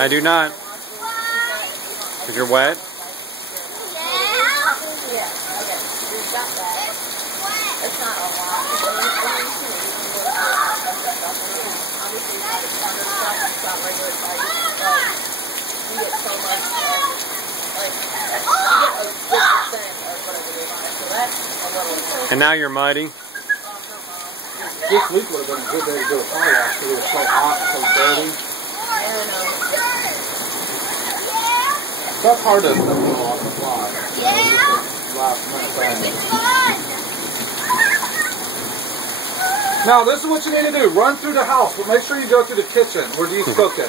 I do not. If you're wet. And now you're muddy. This week would have been a good day to do a car wash because it was so hot and so dirty. That's hard to know on the fly. Last minute thing. Now this is what you need to do. Run through the house, but make sure you go through the kitchen where Dee's cooking.